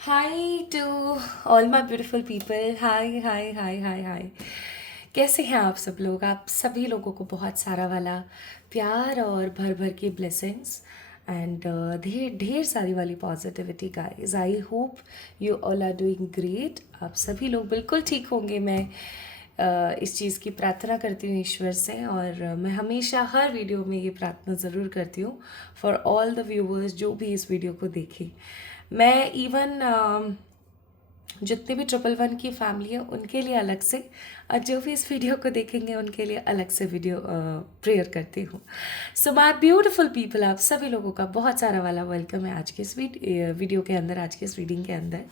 Hi to all my beautiful people. Hi hi hi hi hi. कैसे हैं आप सब लोग? आप सभी लोगों को बहुत सारा वाला प्यार और भर भर की ब्लेसिंग्स एंड ढेर ढेर सारी वाली positivity guys. I hope you all are doing great. आप सभी लोग बिल्कुल ठीक होंगे। मैं इस चीज़ की प्रार्थना करती हूँ ईश्वर से, और मैं हमेशा हर वीडियो में ये प्रार्थना ज़रूर करती हूँ फॉर ऑल द व्यूवर्स जो भी इस वीडियो को देखें। मैं इवन जितने भी 111 की फैमिली है उनके लिए अलग से, और जो भी इस वीडियो को देखेंगे उनके लिए अलग से वीडियो प्रेयर करती हूँ। सो माय ब्यूटीफुल पीपल, आप सभी लोगों का बहुत सारा वाला वेलकम है आज के इस वीडियो के अंदर, आज के इस रीडिंग के अंदर।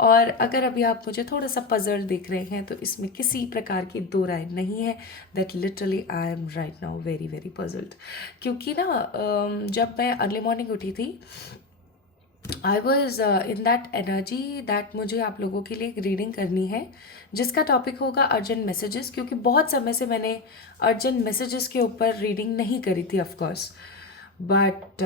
और अगर अभी आप मुझे थोड़ा सा पजल देख रहे हैं तो इसमें किसी प्रकार की दो राय नहीं है, that literally I am right now very very puzzled. क्योंकि ना जब मैं अर्ली मॉर्निंग उठी थी, I was in that energy that मुझे आप लोगों के लिए एक रीडिंग करनी है जिसका टॉपिक होगा अर्जेंट मैसेजेस। क्योंकि बहुत समय से मैंने अर्जेंट मैसेजेस के ऊपर रीडिंग नहीं करी थी ऑफकोर्स, बट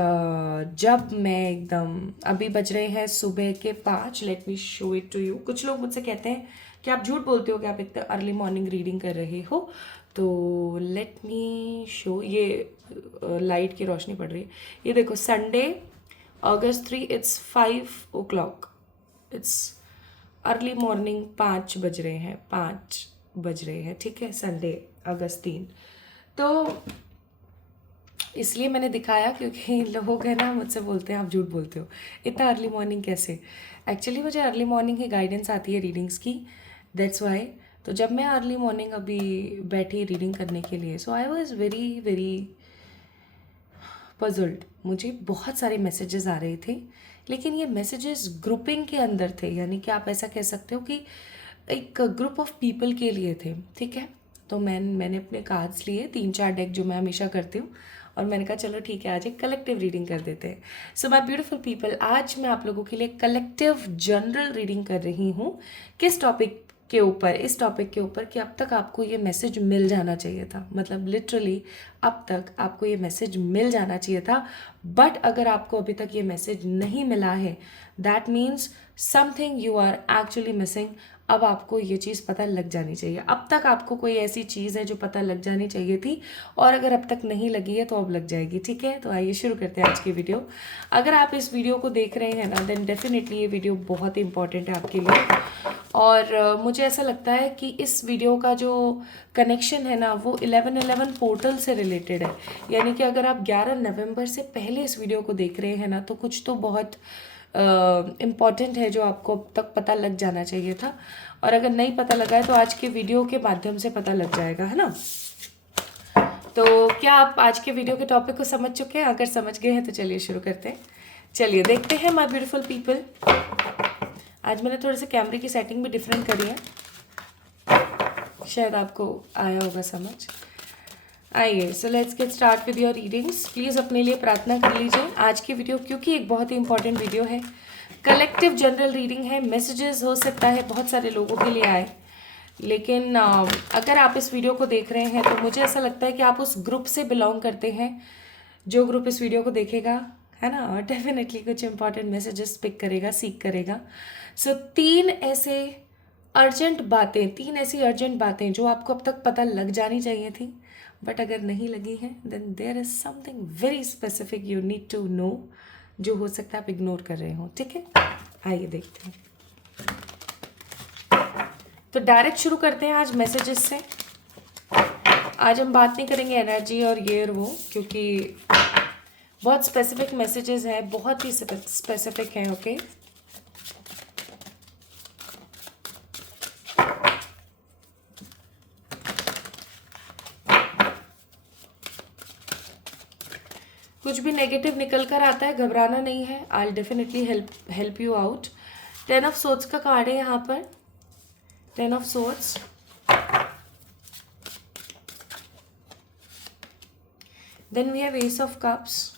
जब मैं एकदम, अभी बज रहे हैं सुबह के 5, let me show it to you. कुछ लोग मुझसे कहते हैं कि आप झूठ बोलते हो कि आप इतना अर्ली मॉर्निंग रीडिंग कर रहे हो, तो लेट मी शो। ये लाइट की रोशनी पड़ रही है, ये देखो। Sunday August 3, it's 5 o'clock. It's early morning, 5 बज रहे हैं, 5 बज रहे हैं, ठीक है। संडे अगस्त 3। तो इसलिए मैंने दिखाया क्योंकि लोग हैं ना मुझसे बोलते हैं आप झूठ बोलते हो, इतना अर्ली मॉर्निंग कैसे। एक्चुअली मुझे अर्ली मॉर्निंग ही गाइडेंस आती है रीडिंग्स की, दैट्स वाई। तो जब मैं अर्ली मॉर्निंग अभी बैठी रीडिंग करने के लिए, so I was very very puzzled. मुझे बहुत सारे मैसेजेस आ रहे थे, लेकिन ये मैसेजेस ग्रुपिंग के अंदर थे, यानी कि आप ऐसा कह सकते हो कि एक ग्रुप ऑफ पीपल के लिए थे, ठीक है। तो मैंने अपने कार्ड्स लिए, 3-4 डेक जो मैं हमेशा करती हूँ, और मैंने कहा चलो ठीक है आज एक कलेक्टिव रीडिंग कर देते हैं। सो माय ब्यूटीफुल पीपल, आज मैं आप लोगों के लिए कलेक्टिव जनरल रीडिंग कर रही हूँ। किस टॉपिक के ऊपर? इस टॉपिक के ऊपर कि अब तक आपको ये मैसेज मिल जाना चाहिए था, मतलब लिटरली अब तक आपको ये मैसेज मिल जाना चाहिए था। बट अगर आपको अभी तक ये मैसेज नहीं मिला है, that means something you are actually missing. अब आपको ये चीज़ पता लग जानी चाहिए। अब तक आपको कोई ऐसी चीज़ है जो पता लग जानी चाहिए थी, और अगर अब तक नहीं लगी है तो अब लग जाएगी, ठीक है। तो आइए शुरू करते हैं आज की वीडियो। अगर आप इस वीडियो को देख रहे हैं ना, देन डेफिनेटली ये वीडियो बहुत इंपॉर्टेंट है आपके लिए। और मुझे ऐसा लगता है कि इस वीडियो का जो कनेक्शन है ना, वो 11/11 पोर्टल से रिलेटेड है। यानी कि अगर आप 11 नवंबर से पहले इस वीडियो को देख रहे हैं ना, तो कुछ तो बहुत इम्पॉर्टेंट है जो आपको अब तक पता लग जाना चाहिए था। और अगर नहीं पता लगा है तो आज के वीडियो के माध्यम से पता लग जाएगा, है ना। तो क्या आप आज के वीडियो के टॉपिक को समझ चुके हैं? अगर समझ गए हैं तो चलिए शुरू करते हैं। चलिए देखते हैं माय ब्यूटीफुल पीपल। आज मैंने थोड़े से कैमरे की सेटिंग भी डिफरेंट करी है, शायद आपको आया होगा समझ। आइए, so let's get start with your readings. Please अपने लिए प्रार्थना कर लीजिए आज की वीडियो, क्योंकि एक बहुत ही इंपॉर्टेंट वीडियो है। कलेक्टिव जनरल रीडिंग है। मैसेजेस हो सकता है बहुत सारे लोगों के लिए आए, लेकिन अगर आप इस वीडियो को देख रहे हैं तो मुझे ऐसा लगता है कि आप उस ग्रुप से बिलोंग करते हैं जो ग्रुप इस वीडियो को देखेगा, है ना, और डेफिनेटली कुछ इंपॉर्टेंट मैसेजेस पिक करेगा, सीख करेगा। सो 3 ऐसे अर्जेंट बातें, 3 ऐसी अर्जेंट बातें जो आपको अब तक पता लग जानी चाहिए थी, बट अगर नहीं लगी हैं then there is something very specific you need to know, जो हो सकता है आप इग्नोर कर रहे हो, ठीक है। आइए देखते हैं। तो डायरेक्ट शुरू करते हैं आज मैसेजेस से। आज हम बात नहीं करेंगे एनर्जी और ये और वो, क्योंकि बहुत स्पेसिफिक मैसेजेस हैं, बहुत ही स्पेसिफिक हैं, ओके। कुछ भी नेगेटिव निकल कर आता है, घबराना नहीं है। I definitely help you out. 10 of swords का कार्ड है यहाँ पर, 10 of swords. Then we have ace of cups,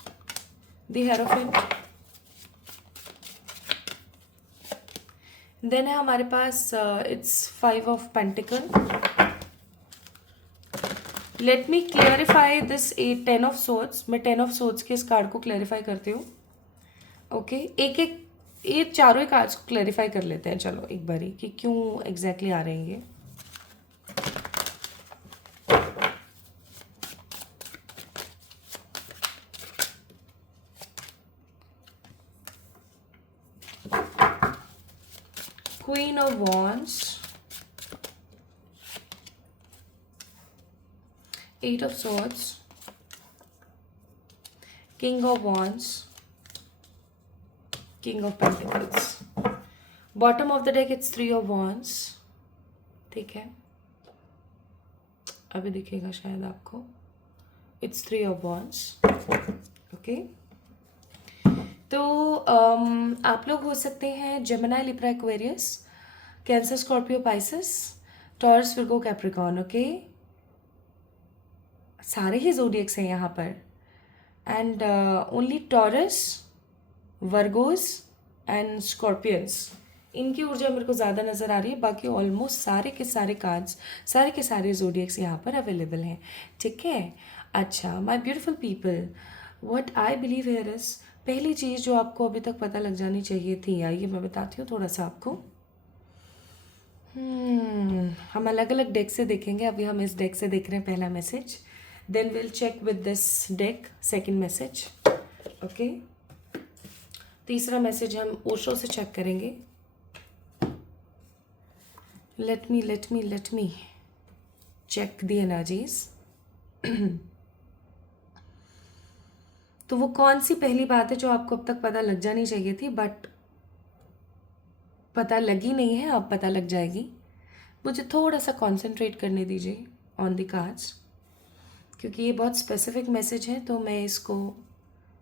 the hierophant. Then है हमारे पास it's 5 of pentacle. Let me clarify this 10 of swords. मैं 10 ऑफ सोर्ड्स के इस कार्ड को क्लियरिफाई करती हूँ। ओके, एक एक ये चारों ही कार्ड्स को क्लैरिफाई कर लेते हैं चलो एक बारी कि क्यों एग्जैक्टली आ रहे हैं ये। Queen of wands, eight of swords, king of wands, king of pentacles. Bottom of the deck it's three of wands, ठीक है, अभी दिखेगा शायद आपको, it's three of wands. Okay, तो आप लोग हो सकते हैं Gemini, Libra, Aquarius, Cancer, Scorpio, Pisces, Taurus, Virgo, Capricorn. Okay, सारे ही जोडियक्स हैं यहाँ पर, and only Taurus, Virgos and Scorpions, इनकी ऊर्जा मेरे को ज़्यादा नज़र आ रही है। बाकी ऑलमोस्ट सारे के सारे कार्ड्स, सारे के सारे जोडियक्स यहाँ पर अवेलेबल हैं, ठीक है। अच्छा my beautiful people, what I believe here is, पहली चीज़ जो आपको अभी तक पता लग जानी चाहिए थी, आइए मैं बताती हूँ थोड़ा सा आपको। हम अलग अलग डेक से देखेंगे, अभी हम इस डेक से देख रहे हैं पहला message, then will check with this deck second message. Okay, तीसरा मैसेज हम ओशो से चेक करेंगे। let me check the energies। तो वो कौन सी पहली बात है जो आपको अब तक पता लग जानी चाहिए थी बट पता लगी नहीं है, अब पता लग जाएगी। मुझे थोड़ा सा कंसंट्रेट करने दीजिए ऑन द कार्ड्स, क्योंकि ये बहुत स्पेसिफिक मैसेज है तो मैं इसको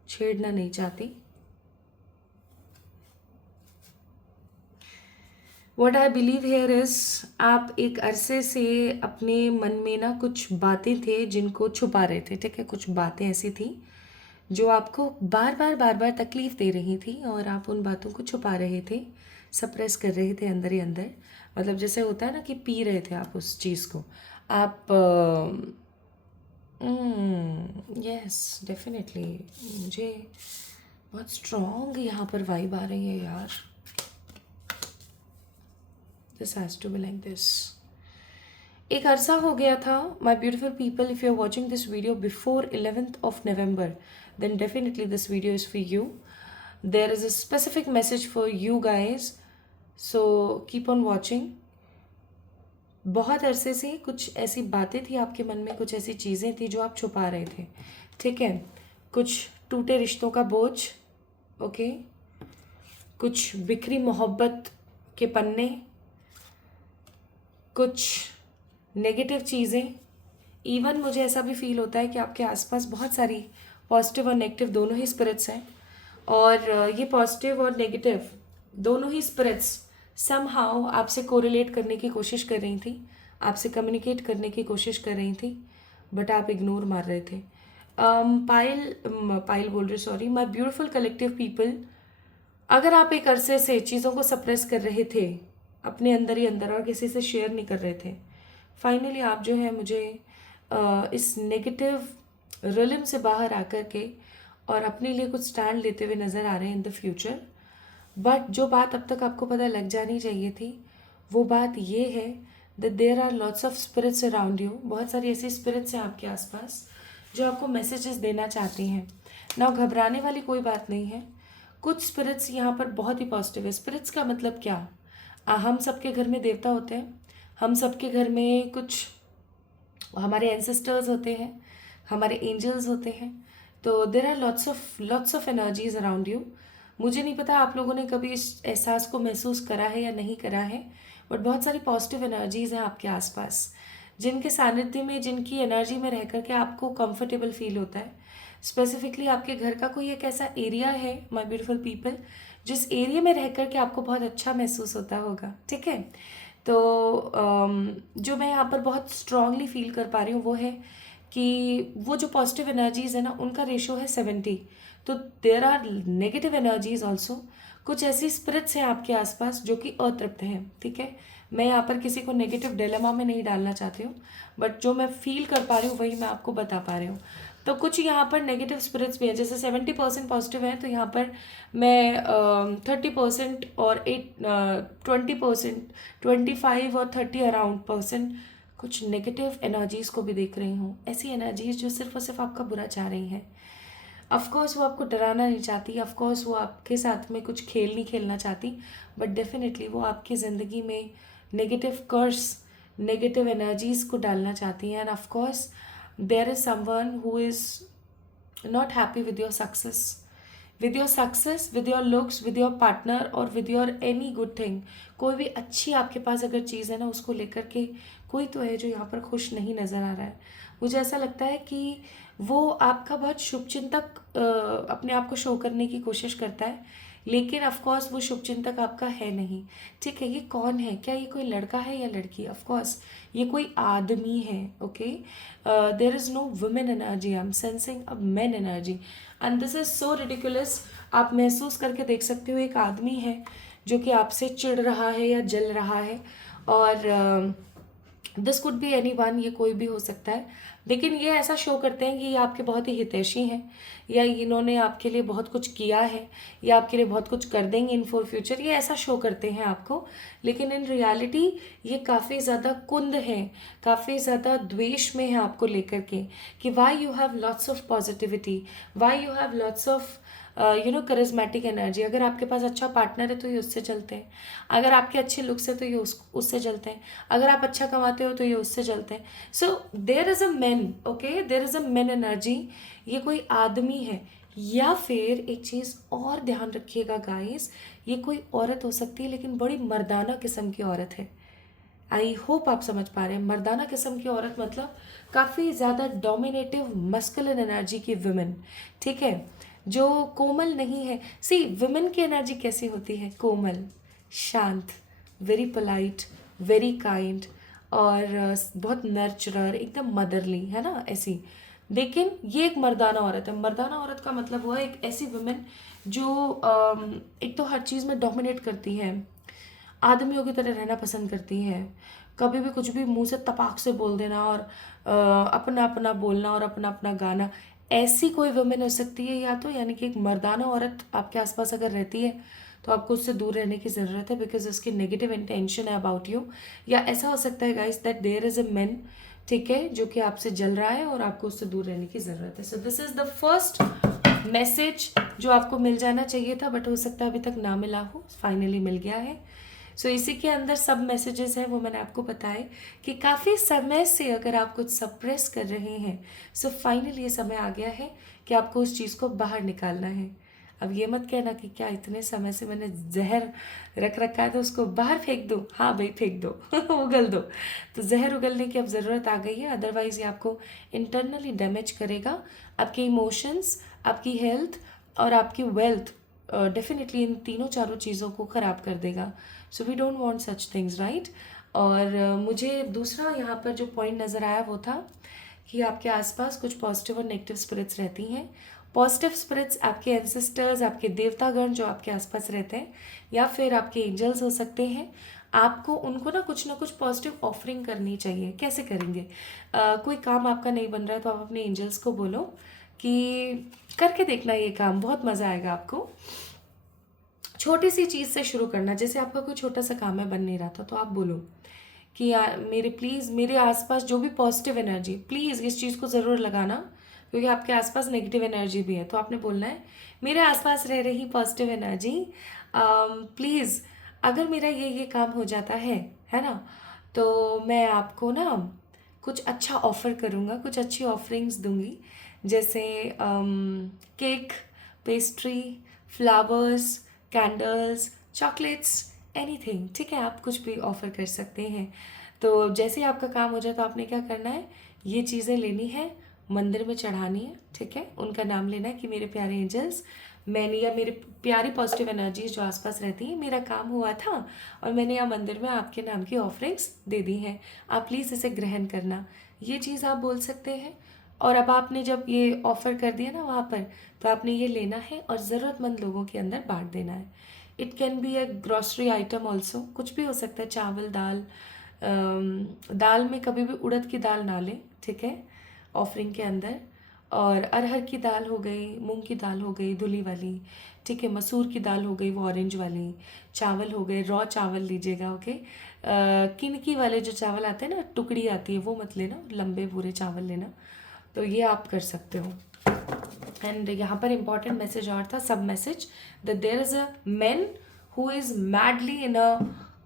छेड़ना नहीं चाहती। What I believe here is, आप एक अरसे से अपने मन में ना कुछ बातें थे जिनको छुपा रहे थे, ठीक है। कुछ बातें ऐसी थी जो आपको बार बार तकलीफ दे रही थी और आप उन बातों को छुपा रहे थे, सप्रेस कर रहे थे अंदर ही अंदर। मतलब जैसे होता है ना कि पी रहे थे आप उस चीज़ को, आप यस डेफिनेटली मुझे बहुत स्ट्रॉन्ग यहाँ पर वाइब आ रही है यार। This has to be like this। एक अरसा हो गया था my beautiful people, if you're watching this video before 11th of November then definitely this video is for you। There is a specific message for you guys, so keep on watching। बहुत अरसे से कुछ ऐसी बातें थी आपके मन में, कुछ ऐसी चीज़ें थी जो आप छुपा रहे थे, ठीक है। कुछ टूटे रिश्तों का बोझ, ओके, कुछ बिखरी मोहब्बत के पन्ने, कुछ नेगेटिव चीज़ें। इवन मुझे ऐसा भी फील होता है कि आपके आसपास बहुत सारी पॉजिटिव और नेगेटिव दोनों ही स्पिरिट्स हैं, और ये पॉजिटिव और नेगेटिव दोनों ही स्पिरिट्स समहाउ आपसे कोरिलेट करने की कोशिश कर रही थी, आपसे कम्युनिकेट करने की कोशिश कर रही थी, बट आप इग्नोर मार रहे थे। पायल बोल रहे, sorry my beautiful collective people, अगर आप एक अरसे से चीज़ों को सप्रेस कर रहे थे अपने अंदर ही अंदर और किसी से शेयर नहीं कर रहे थे, फाइनली आप जो है मुझे इस नेगेटिव रिलम से बाहर आकर के और अपने लिए कुछ स्टैंड लेते हुए नज़र आ रहे हैं इन द फ्यूचर। बट जो बात अब तक आपको पता लग जानी चाहिए थी वो बात ये है that there are lots of spirits around you. बहुत सारी ऐसी स्पिरिट्स हैं आपके आसपास जो आपको मैसेजेस देना चाहती हैं ना। घबराने वाली कोई बात नहीं है। कुछ स्पिरिट्स यहाँ पर बहुत ही पॉजिटिव है। स्पिरिट्स का मतलब क्या, हम सबके घर में देवता होते हैं, हम सबके घर में कुछ हमारे एंसेस्टर्स होते हैं, हमारे एंजल्स होते हैं। तो there are lots of energies around you. मुझे नहीं पता आप लोगों ने कभी इस एहसास को महसूस करा है या नहीं करा है, बट बहुत सारी पॉजिटिव एनर्जीज हैं आपके आसपास जिनके सानिध्य में, जिनकी एनर्जी में रह करके आपको कंफर्टेबल फील होता है। स्पेसिफिकली आपके घर का कोई एक ऐसा एरिया है माय ब्यूटीफुल पीपल जिस एरिया में रह करके आपको बहुत अच्छा महसूस होता होगा, ठीक है। तो जो मैं यहाँ पर बहुत स्ट्रांगली फील कर पा रही हूँ वो है कि वो जो पॉजिटिव एनर्जीज़ है ना उनका रेशो है 70। तो there are negative energies also. कुछ ऐसी स्पिरिट्स हैं आपके आसपास जो कि अतृप्त हैं, ठीक है। मैं यहाँ पर किसी को नेगेटिव डिलेमा में नहीं डालना चाहती हूँ, बट जो मैं फील कर पा रही हूँ वही मैं आपको बता पा रही हूँ। तो कुछ यहाँ पर नेगेटिव स्पिरिट्स भी है, जैसे 70% पॉजिटिव है तो यहाँ पर मैं 30% और 20%, 25 और 30 अराउंड परसेंट कुछ नेगेटिव एनर्जीज को भी देख रही हूँ। ऐसी एनर्जीज जो सिर्फ और सिर्फ आपका बुरा चाह रही हैं। ऑफ कोर्स वो आपको डराना नहीं चाहती, ऑफ कोर्स वो आपके साथ में कुछ खेल नहीं खेलना चाहती, बट डेफिनेटली वो आपकी ज़िंदगी में नेगेटिव कर्स, नेगेटिव एनर्जीज को डालना चाहती हैं। And of course there is someone who is not happy with your success, with your looks, with your partner और with your any good thing। कोई भी अच्छी आपके पास अगर चीज़ है ना, उसको लेकर के कोई तो है जो यहाँ पर खुश नहीं नज़र आ रहा है। मुझे ऐसा लगता है कि वो आपका बहुत शुभचिंतक अपने आप को शो करने की कोशिश करता है, लेकिन ऑफ कोर्स वो शुभचिंतक आपका है नहीं। ठीक है, ये कौन है? क्या ये कोई लड़का है या लड़की? ऑफ कोर्स ये कोई आदमी है। Okay, there is no women energy, I am sensing a man energy and this is so ridiculous. आप महसूस करके देख सकते हो, एक आदमी है जो कि आपसे चिढ़ रहा है या जल रहा है, और this could be any one, ये कोई भी हो सकता है, लेकिन ये ऐसा शो करते हैं कि ये आपके बहुत ही हितैषी हैं, या इन्होंने आपके लिए बहुत कुछ किया है, या आपके लिए बहुत कुछ कर देंगे इन फॉर फ्यूचर, ये ऐसा शो करते हैं आपको। लेकिन इन रियलिटी ये काफ़ी ज़्यादा कुंद हैं, काफ़ी ज़्यादा द्वेष में है आपको लेकर के, कि why you have lots of positivity, why you have lots of charismatic energy. अगर आपके पास अच्छा पार्टनर है तो ये उससे चलते हैं, अगर आपके अच्छे लुक्स है तो ये उससे चलते हैं, अगर आप अच्छा कमाते हो तो ये उससे चलते हैं। So there is a man, okay, there is a man energy. ये कोई आदमी है, या फिर एक चीज़ और ध्यान रखिएगा गाइस, ये कोई औरत हो सकती है, लेकिन बड़ी मर्दाना किस्म की औरत है। आई होप आप समझ पा रहे हैं। मर्दाना किस्म की औरत मतलब काफ़ी ज़्यादा डोमिनेटिव मस्कुलिन एनर्जी की वुमेन, ठीक है, जो कोमल नहीं है। सी वुमेन की एनर्जी कैसी होती है? कोमल, शांत, वेरी पोलाइट, वेरी काइंड, और बहुत नर्चरर, एकदम मदरली, है ना, ऐसी। लेकिन ये एक मर्दाना औरत है। मर्दाना औरत का मतलब हुआ एक ऐसी वुमेन जो एक तो हर चीज़ में डोमिनेट करती है, आदमियों की तरह रहना पसंद करती हैं, कभी भी कुछ भी मुंह से तपाक से बोल देना, और अपना अपना बोलना और अपना अपना गाना। ऐसी कोई वुमेन हो सकती है, या तो यानी कि एक मर्दाना औरत आपके आसपास अगर रहती है तो आपको उससे दूर रहने की ज़रूरत है, बिकॉज उसकी नेगेटिव इंटेंशन है अबाउट यू। या ऐसा हो सकता है guys that there is a man, ठीक है, जो कि आपसे जल रहा है और आपको उससे दूर रहने की ज़रूरत है। So this is the first message जो आपको मिल जाना चाहिए था, बट हो सकता है अभी तक ना मिला हो, फाइनली मिल गया है। सो इसी के अंदर सब मैसेजेस हैं, वो मैंने आपको बताए कि काफ़ी समय से अगर आप कुछ सप्रेस कर रहे हैं, सो फाइनली ये समय आ गया है कि आपको उस चीज़ को बाहर निकालना है। अब ये मत कहना कि क्या इतने समय से मैंने जहर रख रखा है तो उसको बाहर फेंक दो। हाँ भाई, फेंक दो उगल दो। तो जहर उगलने की अब ज़रूरत आ गई है, अदरवाइज़ ये आपको इंटरनली डैमेज करेगा, आपके इमोशंस, आपकी हेल्थ और आपकी वेल्थ, डेफिनेटली इन तीनों चारों चीज़ों को ख़राब कर देगा। So we don't want such things, right. और मुझे दूसरा यहाँ पर जो पॉइंट नज़र आया वो था कि आपके आसपास कुछ पॉजिटिव और नेगेटिव स्पिरिट्स रहती हैं। पॉजिटिव स्पिरिट्स आपके एंसेस्टर्स, आपके देवतागण जो आपके आसपास रहते हैं, या फिर आपके एंजल्स हो सकते हैं। आपको उनको ना कुछ पॉजिटिव ऑफरिंग करनी चाहिए। कैसे करेंगे? कोई काम आपका नहीं बन रहा है तो आप अपने एंजल्स को बोलो कि करके देखना ये काम, बहुत मज़ा आएगा आपको। छोटी सी चीज़ से शुरू करना, जैसे आपका कोई छोटा सा काम है, बन नहीं रहा था, तो आप बोलो कि यार मेरे प्लीज़, मेरे आसपास जो भी पॉजिटिव एनर्जी, प्लीज़ इस चीज़ को ज़रूर लगाना, क्योंकि आपके आसपास नेगेटिव एनर्जी भी है। तो आपने बोलना है, मेरे आसपास रह रही पॉजिटिव एनर्जी, प्लीज़ अगर मेरा ये काम हो जाता है ना, तो मैं आपको ना कुछ अच्छा ऑफ़र करूँगा, कुछ अच्छी ऑफरिंग्स दूंगी, जैसे cake, pastry, flowers, candles, chocolates, anything, ठीक है, आप कुछ भी ऑफ़र कर सकते हैं। तो जैसे ही आपका काम हो जाए तो आपने क्या करना है, ये चीज़ें लेनी है, मंदिर में चढ़ानी है, ठीक है, उनका नाम लेना है कि मेरे प्यारे एंजल्स, मैंने, या मेरे प्यारी पॉजिटिव एनर्जीज जो आसपास रहती हैं, मेरा काम हुआ था और मैंने यहाँ मंदिर में आपके नाम की ऑफरिंग्स दे दी हैं, आप प्लीज़ इसे ग्रहण करना। ये चीज़ आप बोल सकते हैं। और अब आपने जब ये ऑफ़र कर दिया ना वहाँ पर, तो आपने ये लेना है और ज़रूरतमंद लोगों के अंदर बांट देना है। It can be a grocery item also, कुछ भी हो सकता है, चावल, दाल। दाल में कभी भी उड़द की दाल ना लें, ठीक है, ऑफरिंग के अंदर। और अरहर की दाल हो गई, मूंग की दाल हो गई धुली वाली, ठीक है, मसूर की दाल हो गई वो ऑरेंज वाली, चावल हो गए, रॉ चावल लीजिएगा, ओके। किनकी वाले जो चावल आते हैं ना, टुकड़ी आती है, वो मत लेना, लंबे पूरे चावल लेना। तो ये आप कर सकते हो। एंड यहाँ पर इंपॉर्टेंट मैसेज और था, सब message, that there is a man who is madly in a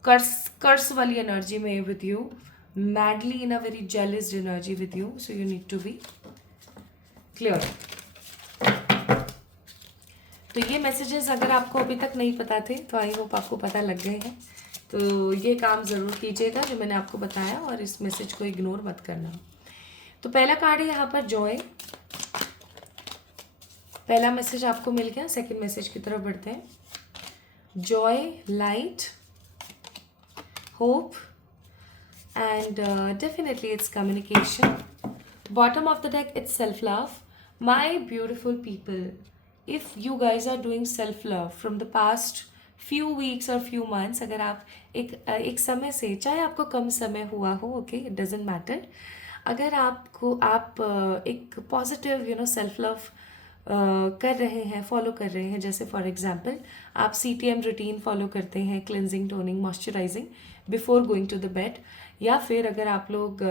curse curse वाली एनर्जी में with you, madly in a very jealous energy with you, so you need to be clear. तो ये messages अगर आपको अभी तक नहीं पता थे तो आई होप आपको पता लग गए हैं। तो ये काम ज़रूर कीजिएगा जो मैंने आपको बताया, और इस मैसेज को इग्नोर मत करना। तो पहला कार्ड है यहाँ पर जॉय। पहला मैसेज आपको मिल गया, सेकंड मैसेज की तरफ बढ़ते हैं। Joy, light, hope, and definitely it's communication. Bottom of the deck, it's self-love. My beautiful people, if you guys are doing self-love from the past few weeks or few months, अगर आप एक समय से, चाहे आपको कम समय हुआ हो, ओके, it doesn't matter, अगर आप एक पॉजिटिव सेल्फ लव कर रहे हैं, फॉलो कर रहे हैं, जैसे फॉर एग्जांपल आप CTM रूटीन फॉलो करते हैं, cleansing, toning, moisturizing before going to the bed, या फिर अगर आप लोग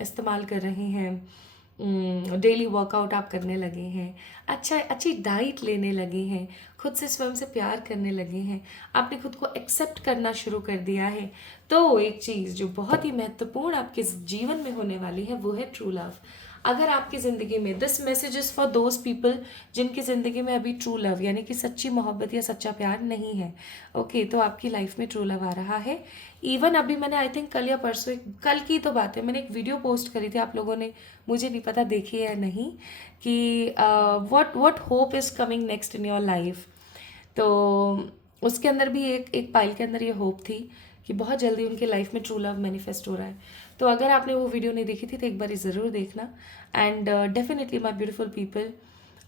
इस्तेमाल कर रहे हैं, डेली वर्कआउट आप करने लगे हैं, अच्छी डाइट लेने लगे हैं, खुद से स्वयं से प्यार करने लगे हैं, आपने खुद को एक्सेप्ट करना शुरू कर दिया है, तो एक चीज़ जो बहुत ही महत्वपूर्ण आपके जीवन में होने वाली है वो है ट्रू लव। अगर आपकी ज़िंदगी में, this message is for those people जिनकी ज़िंदगी में अभी ट्रू लव यानी कि सच्ची मोहब्बत या सच्चा प्यार नहीं है, ओके, तो आपकी लाइफ में ट्रू लव आ रहा है। इवन अभी मैंने आई थिंक कल या परसों, कल की तो बात है, मैंने एक वीडियो पोस्ट करी थी, आप लोगों ने, मुझे नहीं पता देखी है या नहीं, कि what hope is coming next in your life. तो उसके अंदर भी एक पाइल के अंदर ये होप थी कि बहुत जल्दी उनके लाइफ में ट्रू लव मैनिफेस्ट हो रहा है। तो अगर आपने वो वीडियो नहीं देखी थी तो एक बार ज़रूर देखना। And definitely my beautiful people,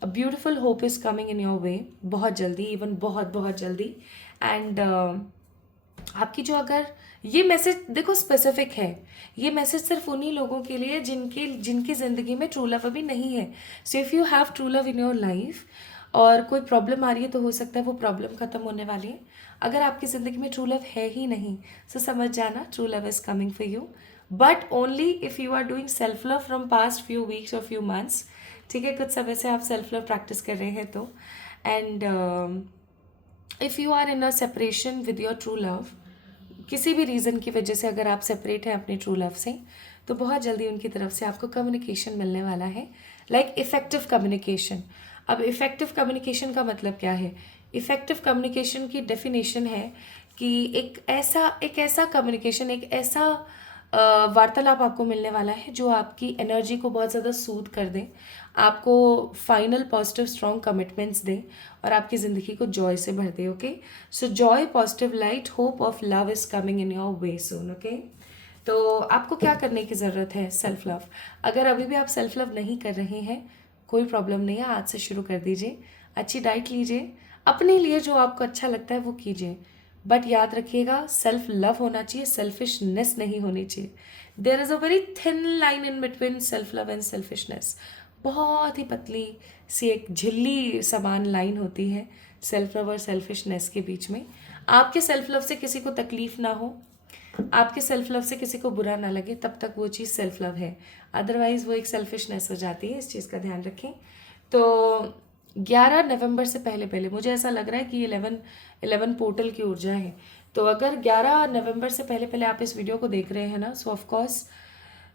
a beautiful hope is coming in your वे, बहुत जल्दी, इवन बहुत बहुत जल्दी। एंड आपकी जो, अगर ये मैसेज देखो स्पेसिफिक है, ये मैसेज सिर्फ उन्हीं लोगों के लिए जिनकी ज़िंदगी में ट्रू लव अभी नहीं है। So if you have true love in your life और कोई प्रॉब्लम आ रही है तो हो सकता है वो प्रॉब्लम ख़त्म होने वाली है। अगर आपकी ज़िंदगी में ट्रू लव है ही नहीं, तो समझ जाना true love is coming for you, but only if you are doing self love from past few weeks और फ्यू मंथ्स, ठीक है, कुछ समय से आप सेल्फ लव प्रैक्टिस कर रहे हैं तो। And if you are in a separation with your true love, किसी भी रीज़न की वजह से अगर आप सेपरेट हैं अपने ट्रू लव से, तो बहुत जल्दी उनकी तरफ से आपको कम्युनिकेशन मिलने वाला है, लाइक इफ़ेक्टिव कम्युनिकेशन। अब इफ़ेक्टिव कम्युनिकेशन का मतलब क्या है? इफ़ेक्टिव कम्युनिकेशन की डेफिनेशन है कि एक ऐसा कम्युनिकेशन, एक ऐसा वार्तालाप आपको मिलने वाला है जो आपकी एनर्जी को बहुत ज़्यादा सूद कर दे, आपको फाइनल पॉजिटिव स्ट्रॉन्ग कमिटमेंट्स दे और आपकी ज़िंदगी को जॉय से भर दे, okay. So joy, positive light, hope of love is coming in your way soon, okay. तो आपको क्या करने की ज़रूरत है? Self love. अगर अभी भी आप सेल्फ लव नहीं कर रहे हैं, कोई प्रॉब्लम नहीं है, आज से शुरू कर दीजिए। अच्छी डाइट लीजिए, अपने लिए जो आपको अच्छा लगता है वो कीजिए, बट याद रखिएगा सेल्फ लव होना चाहिए, सेल्फिशनेस नहीं होनी चाहिए। There is a very thin line in between self love and selfishness. बहुत ही पतली सी एक झिल्ली समान लाइन होती है सेल्फ लव और सेल्फिशनेस के बीच में। आपके सेल्फ लव से किसी को तकलीफ ना हो, आपके सेल्फ लव से किसी को बुरा ना लगे, तब तक वो चीज़ सेल्फ लव है, अदरवाइज़ वो एक सेल्फिशनेस हो जाती है। इस चीज़ का ध्यान रखें। तो 11 नवंबर से पहले पहले मुझे ऐसा लग रहा है कि 11 पोर्टल की ऊर्जा है, तो अगर 11 नवंबर से पहले पहले आप इस वीडियो को देख रहे हैं ना, सो ऑफकोर्स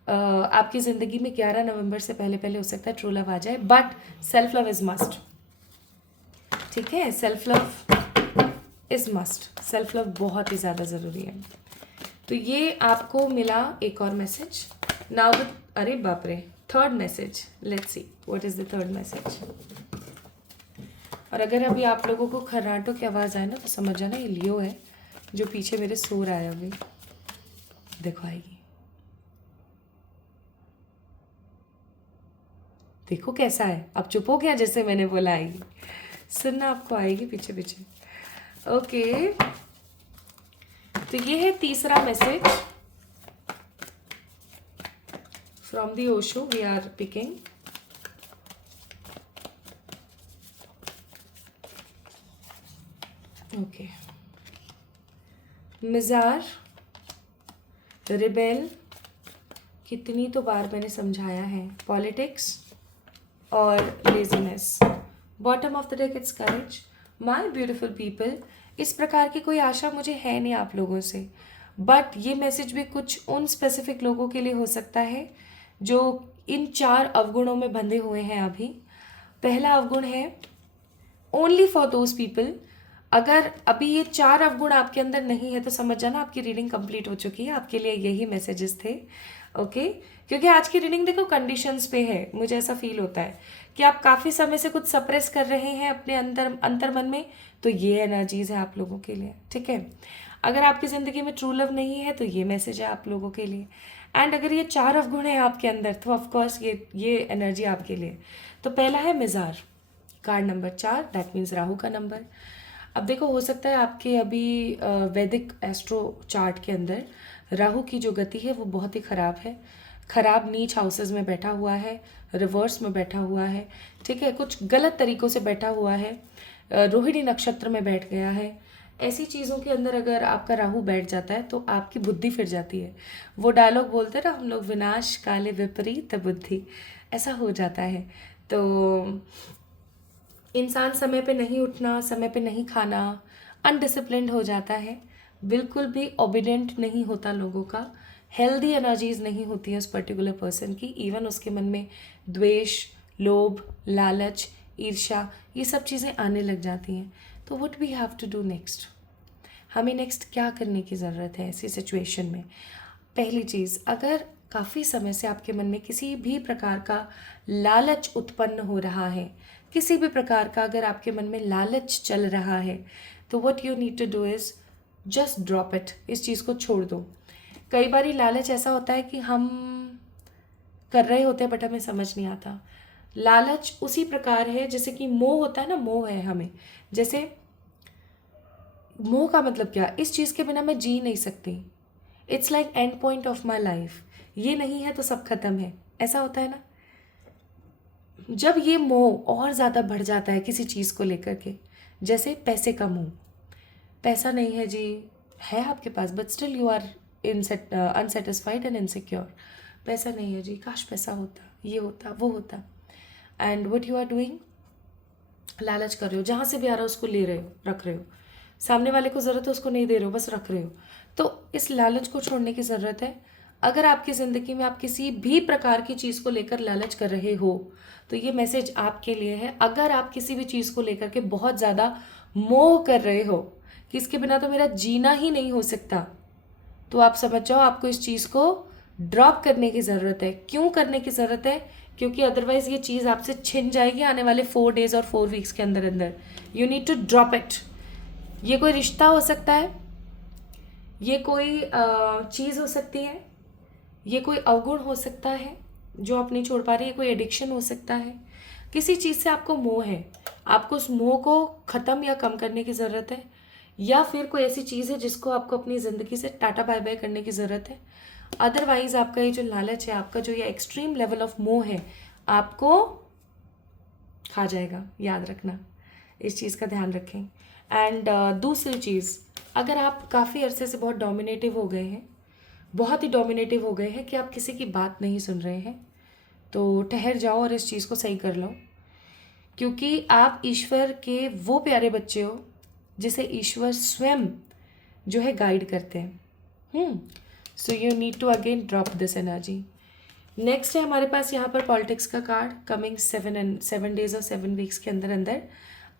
आपकी ज़िंदगी में 11 नवंबर से पहले पहले हो सकता है ट्रू लव आ जाए, but self love is must, ठीक है। Self love is must, self love बहुत ही ज़्यादा ज़रूरी है। तो ये आपको मिला एक और मैसेज। नाउ अरे बाप रे, third message, let's see what is the third message. और अगर अभी आप लोगों को खर्राटों की आवाज़ आए ना तो समझ जाना ये लियो है जो पीछे मेरे सो रहा है। अभी देखो आएगी, देखो कैसा है, अब चुप हो गया जैसे मैंने बोला आएगी, सुनना आपको आएगी पीछे पीछे, ओके। तो ये है तीसरा message from the Osho we are picking. Okay, miser, rebel, कितनी तो बार मैंने समझाया है, पॉलिटिक्स और laziness. Bottom of the deck it's courage. My beautiful people, इस प्रकार की कोई आशा मुझे है नहीं आप लोगों से, बट ये मैसेज भी कुछ उन स्पेसिफिक लोगों के लिए हो सकता है जो इन 4 अवगुणों में बंधे हुए हैं अभी। पहला अवगुण है ओनली फॉर दोज पीपल। अगर अभी ये 4 अवगुण आपके अंदर नहीं है तो समझ जाना आपकी रीडिंग कंप्लीट हो चुकी है, आपके लिए यही मैसेजेस थे। ओके, क्योंकि आज की रीडिंग देखो कंडीशंस पे है, मुझे ऐसा फील होता है कि आप काफ़ी समय से कुछ सप्रेस कर रहे हैं अपने अंतर मन में, तो ये एनर्जीज है आप लोगों के लिए, ठीक है। अगर आपकी ज़िंदगी में ट्रू लव नहीं है तो ये मैसेज है आप लोगों के लिए। एंड अगर ये 4 अवगुण है आपके अंदर तो ऑफकोर्स ये एनर्जी आपके लिए। तो पहला है miser, card number 4, that means Rahu का नंबर। अब देखो, हो सकता है आपके अभी वैदिक एस्ट्रो चार्ट के अंदर राहु की जो गति है वो बहुत ही ख़राब है, ख़राब नीच हाउसेस में बैठा हुआ है, रिवर्स में बैठा हुआ है, ठीक है, कुछ गलत तरीक़ों से बैठा हुआ है, रोहिणी नक्षत्र में बैठ गया है। ऐसी चीज़ों के अंदर अगर आपका राहु बैठ जाता है तो आपकी बुद्धि फिर जाती है। वो डायलॉग बोलते हैं ना हम लोग, विनाश काले विपरीत बुद्धि, ऐसा हो जाता है। तो इंसान समय पे नहीं उठना, समय पे नहीं खाना, अनडिसिप्लिन्ड हो जाता है, बिल्कुल भी ओबीडेंट नहीं होता लोगों का, हेल्दी एनर्जीज नहीं होती है उस पर्टिकुलर पर्सन की। इवन उसके मन में द्वेष, लोभ, लालच, ईर्ष्या, ये सब चीज़ें आने लग जाती हैं। तो what we have to do next, हमें नेक्स्ट क्या करने की ज़रूरत है ऐसी सिचुएशन में। पहली चीज़, अगर काफ़ी समय से आपके मन में किसी भी प्रकार का लालच उत्पन्न हो रहा है, किसी भी प्रकार का अगर आपके मन में लालच चल रहा है, तो what you need to do is just drop it, इस चीज़ को छोड़ दो। कई बार लालच ऐसा होता है कि हम कर रहे होते हैं बट हमें समझ नहीं आता। लालच उसी प्रकार है जैसे कि मोह होता है ना, मोह है हमें, जैसे मोह का मतलब क्या, इस चीज़ के बिना मैं जी नहीं सकती, it's like and point of my life, ये नहीं है तो सब खत्म है, ऐसा होता है ना। जब ये मोह और ज़्यादा बढ़ जाता है किसी चीज़ को लेकर के, जैसे पैसे का मोह, पैसा नहीं है जी, है आपके पास but still you are unsatisfied and insecure, पैसा नहीं है जी, काश पैसा होता, ये होता, वो होता, and what you are doing, लालच कर रहे हो, जहाँ से भी आ रहा हो उसको ले रहे हो, रख रहे हो, सामने वाले को ज़रूरत है उसको नहीं दे रहे हो, बस रख रहे हो। तो इस लालच को छोड़ने की ज़रूरत है। अगर आपकी ज़िंदगी में आप किसी भी प्रकार की चीज़ को लेकर लालच कर रहे हो तो ये मैसेज आपके लिए है। अगर आप किसी भी चीज़ को लेकर के बहुत ज़्यादा मोह कर रहे हो कि इसके बिना तो मेरा जीना ही नहीं हो सकता, तो आप समझ जाओ आपको इस चीज़ को ड्रॉप करने की ज़रूरत है। क्यों करने की ज़रूरत है? क्योंकि अदरवाइज़ ये चीज़ आपसे छिन जाएगी आने वाले 4 डेज़ और 4 वीक्स के अंदर अंदर। You need to drop it. ये कोई रिश्ता हो सकता है, ये कोई चीज़ हो सकती है, ये कोई अवगुण हो सकता है जो आप नहीं छोड़ पा रहे, ये कोई एडिक्शन हो सकता है, किसी चीज़ से आपको मोह है, आपको उस मोह को ख़त्म या कम करने की ज़रूरत है, या फिर कोई ऐसी चीज़ है जिसको आपको अपनी ज़िंदगी से टाटा बाय बाय करने की ज़रूरत है। अदरवाइज़ आपका ये जो लालच है, आपका जो ये एक्सट्रीम लेवल ऑफ मोह है, आपको खा जाएगा, याद रखना, इस चीज़ का ध्यान रखें। एंड दूसरी चीज़, अगर आप काफ़ी अरसे से बहुत डोमिनेटिव हो गए हैं, बहुत ही डोमिनेटिव हो गए हैं कि आप किसी की बात नहीं सुन रहे हैं, तो ठहर जाओ और इस चीज़ को सही कर लो, क्योंकि आप ईश्वर के वो प्यारे बच्चे हो जिसे ईश्वर स्वयं जो है गाइड करते हैं। So you need to again drop this energy. Next है हमारे पास यहाँ पर पॉलिटिक्स का कार्ड। कमिंग 7 डेज और 7 वीक्स के अंदर अंदर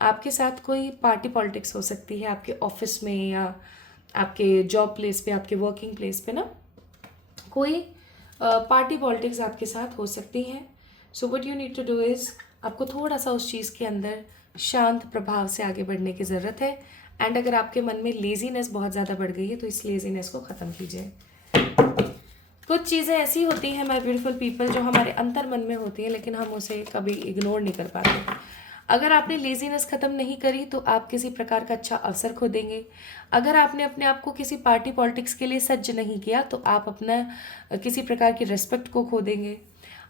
आपके साथ कोई पार्टी पॉलिटिक्स हो सकती है, आपके ऑफिस में या आपके जॉब प्लेस पे, आपके वर्किंग प्लेस पे ना, कोई पार्टी पॉलिटिक्स आपके साथ हो सकती है। So what you need to do is, आपको थोड़ा सा उस चीज़ के अंदर शांत प्रभाव से आगे बढ़ने की ज़रूरत है। एंड अगर आपके मन में लेजीनेस बहुत ज़्यादा बढ़ गई है तो इस लेजीनेस को ख़त्म कीजिए। कुछ चीज़ें ऐसी होती हैं माय ब्यूटीफुल पीपल जो हमारे अंतर मन में होती है, लेकिन हम उसे कभी इग्नोर नहीं कर पाते। अगर आपने लेजीनेस ख़त्म नहीं करी तो आप किसी प्रकार का अच्छा अवसर खो देंगे। अगर आपने अपने आप को किसी पार्टी पॉलिटिक्स के लिए सज्ज नहीं किया तो आप अपना किसी प्रकार की रिस्पेक्ट को खो देंगे।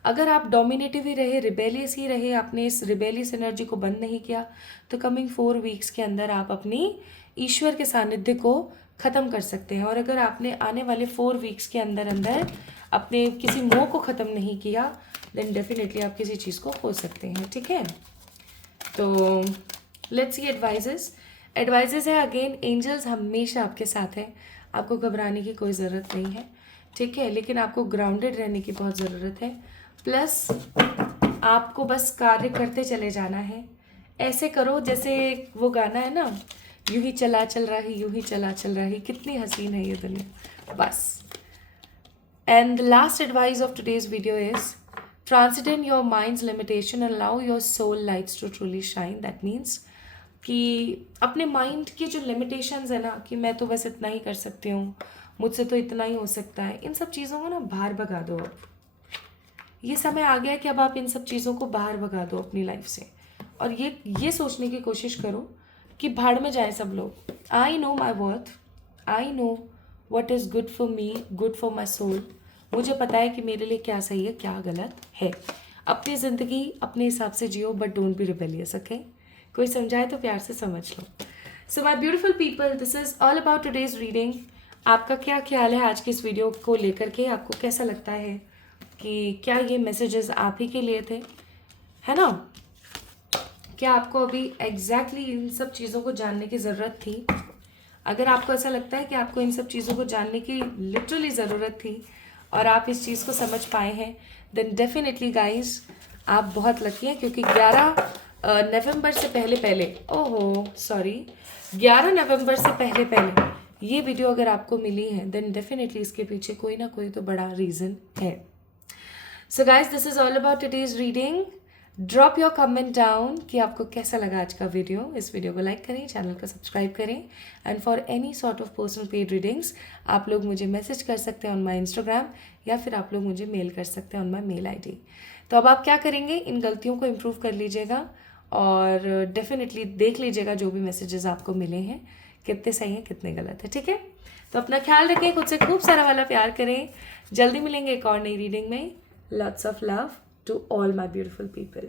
अगर आप डोमिनेटिव ही रहे, रिबेलियस ही रहे, आपने इस रिबेलियस एनर्जी को बंद नहीं किया, तो कमिंग 4 वीक्स के अंदर आप अपनी ईश्वर के सानिध्य को ख़त्म कर सकते हैं। और अगर आपने आने वाले 4 वीक्स के अंदर अंदर अपने किसी मोह को ख़त्म नहीं किया, देन डेफिनेटली आप किसी चीज़ को खो सकते हैं। ठीक है, तो लेट्स सी एडवाइजेस है। अगेन, एंजल्स हमेशा आपके साथ हैं, आपको घबराने की कोई ज़रूरत नहीं है। ठीक है, लेकिन आपको ग्राउंडेड रहने की बहुत ज़रूरत है। प्लस आपको बस कार्य करते चले जाना है। ऐसे करो जैसे वो गाना है ना, यूं ही चला चल रहा है, यूं ही चला चल रहा है, कितनी हसीन है ये दुनिया, बस। And the last advice of today's video is transcend your mind's limitation and allow your soul lights to truly shine. That means कि अपने माइंड की जो लिमिटेशंस है ना, कि मैं तो बस इतना ही कर सकती हूँ, मुझसे तो इतना ही हो सकता है, इन सब चीज़ों को ना बाहर भगा दो। अब ये समय आ गया है कि अब आप इन सब चीज़ों को बाहर भगा दो अपनी लाइफ से, और ये सोचने की कोशिश करो कि भाड़ में जाए सब लोग। I know my worth, I know what is good for me, good for my soul. मुझे पता है कि मेरे लिए क्या सही है, क्या गलत है। अपनी ज़िंदगी अपने हिसाब से जियो, but don't be rebellious. Okay, कोई समझाए तो प्यार से समझ लो। So my beautiful people, this is all about today's reading. आपका क्या ख्याल है आज की इस वीडियो को लेकर के? आपको कैसा लगता है कि क्या ये मैसेजेस आप ही के लिए थे, है ना? क्या आपको अभी एग्जैक्टली इन सब चीज़ों को जानने की ज़रूरत थी? अगर आपको ऐसा लगता है कि आपको इन सब चीज़ों को जानने की लिटरली ज़रूरत थी और आप इस चीज़ को समझ पाए हैं, देन डेफिनेटली गाइज आप बहुत लकी हैं, क्योंकि 11 नवंबर से पहले 11 नवंबर से पहले ये वीडियो अगर आपको मिली है, देन डेफिनेटली इसके पीछे कोई ना कोई तो बड़ा रीज़न है। So guys, this is all about today's reading. Drop your comment down कि आपको कैसा लगा आज का वीडियो। इस वीडियो को लाइक करें, चैनल को सब्सक्राइब करें। And for any sort of personal paid readings आप लोग मुझे मैसेज कर सकते हैं ऑन माई इंस्टाग्राम, या फिर आप लोग मुझे मेल कर सकते हैं ऑन माई मेल ID। तो अब आप क्या करेंगे, इन गलतियों को इम्प्रूव कर लीजिएगा और डेफिनेटली देख लीजिएगा जो भी मैसेजेस आपको मिले हैं कितने सही हैं कितने गलत है। ठीक है, तो अपना ख्याल रखें, खुद से खूब सारा वाला प्यार करें। जल्दी मिलेंगे एक और नई रीडिंग में। Lots of love to all my beautiful people.